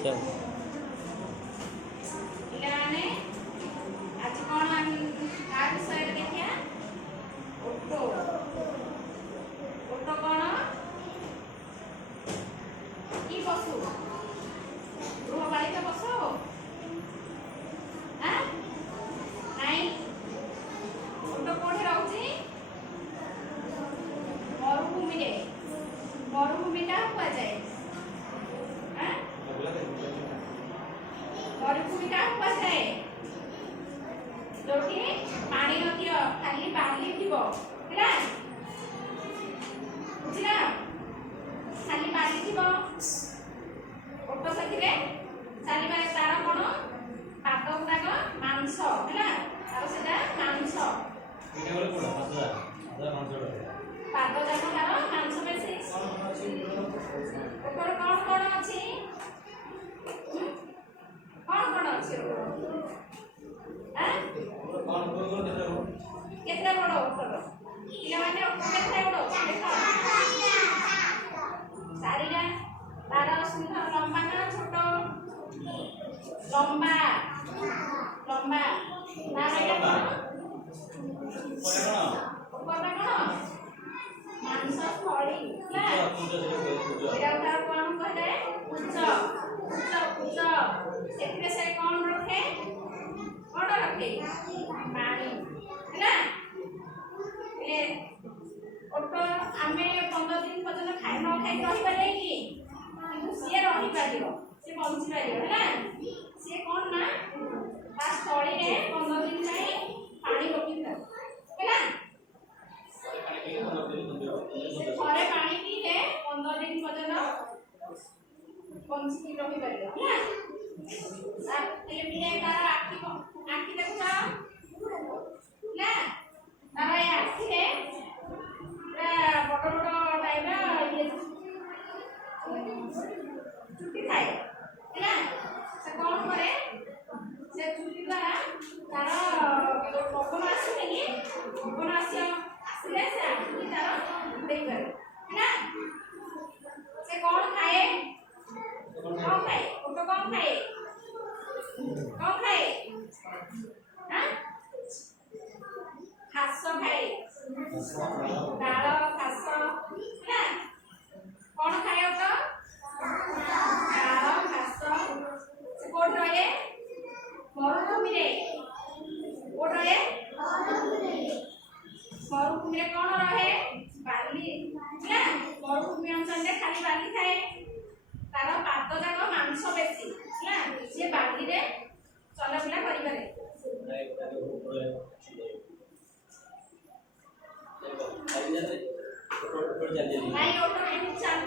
ପିଲାମାନେ ଆଜି କ'ଣ ତା ବିଷୟରେ ଦେଖିବା। ଓଟ ଓଟ କ'ଣ କି ପଶୁ? ଗୃହପାଳିତ ପଶୁ? ନାଇଁ। ଓଟ କୋଉଠି ରହୁଛି? ମରୁଭୂମିରେ। ମରୁଭୂମି କାହାକୁ କୁହାଯାଏ? ମରୁଭୂମି କାହାକୁ କୁହାଯାଏ? ଯୋଉଠି ପାଣି ନଥିବ, ଖାଲି ବାଲି ଥିବ, ହେଲା? ବୁଝିଲା? ଖାଲି ବାଲି ଥିବ। ଓଟ ସେଥିରେ ଚାଲିବାରେ ତାର କ'ଣ ପାଦ ଗୁଡ଼ାକ ମାଂସ, ହେଲା? ଆଉ ସେଟା ମାଂସ ପାଦ ଯାକ ତାର ମାଂସ ବେଶୀ। ଓଟର କ'ଣ କ'ଣ ଅଛି? କ'ଣ କ'ଣ ଅଛି? କେତେ ବଡ଼ ଓଟର? ପିଲାମାନେ କେତେ ବଡ଼? ଚାରିଟା। ତାର ସୁନ୍ଦର ଲମ୍ବା ନା ଛୋଟ? ଲମ୍ବା ଲମ୍ବା। ତାର ଏଇଟା କ'ଣ? ଉପରଟା କ'ଣ? ମାଂସ ଥଳି, ହେଲା? ଏଇଟା ତାର କ'ଣ କୁହାଯାଏ? ପୁଚ୍ଛ। ପୁଚ୍ଛ ପୁଚ୍ଛ। ସେଥିରେ ସେ କ'ଣ ରଖେ? କ'ଣ ରଖେ? ପାଣି, ହେଲା? ହେଲେ ଓଟ ଆମେ 15 ଦିନ ପର୍ଯ୍ୟନ୍ତ ଖାଇ ନ ଖାଇ ରହିପାରିବେ କି? କିନ୍ତୁ ସିଏ ରହିପାରିବ, ସିଏ ବଞ୍ଚିପାରିବ, ହେଲା? ସିଏ କ'ଣ ନା ତା ସ୍ଥଳୀରେ 15 ଦିନ ଯାଏଁ ପାଣି ରଖିଥାଏ, ହେଲା? ଥରେ ପାଣି ପିଇଲେ 15 ଦିନ ପର୍ଯ୍ୟନ୍ତ ବଞ୍ଚିକି ରହିପାରିବ, ହେଲା? ତାର ଆଖି ଦେଖୁଛ ନା? ତାର ଏ ଆଖିରେ ବଡ଼ ବଡ଼ ଟାଇପ୍ର ଚୁଟି ଥାଏ, ହେଲା? ସେ କ'ଣ କରେ? ସେ ଚୁଟି ଦ୍ୱାରା ତାର ପବନ ଆସିଲେ ସେ ଆଖିକି ତାର ଦେଇପାରେ, ହେଲା? ସେ କ'ଣ ଖାଏ? କ'ଣ ଖାଏ? ଓଟ କ'ଣ ଖାଏ? କ'ଣ ଖାଏ? ଘାସ ଖାଏ, ଡାଳ ଘାସ, ହେଲା? କ'ଣ ଖାଏ ଓଟ? ଡାଳ ଘାସ। ସେ କୋଉଠି ରହେ? ମରୁଭୂମିରେ। କୋଉଠି ରହେ? ମରୁଭୂମିରେ କ'ଣ ରହେ? ବାଲି, ହେଲା? ମରୁଭୂମି ଅଞ୍ଚଳରେ ଖାଲି ବାଲି ଥାଏ। ତାର ପାଦ ଯାକ ମାଂସ ବେଶୀ, ହେଲା? ସେ ବାଲିରେ ଚଲାବୁଲା କରିପାରେ। ନାଇଁ ଓଟ ଏମିତି ଚାଲୁ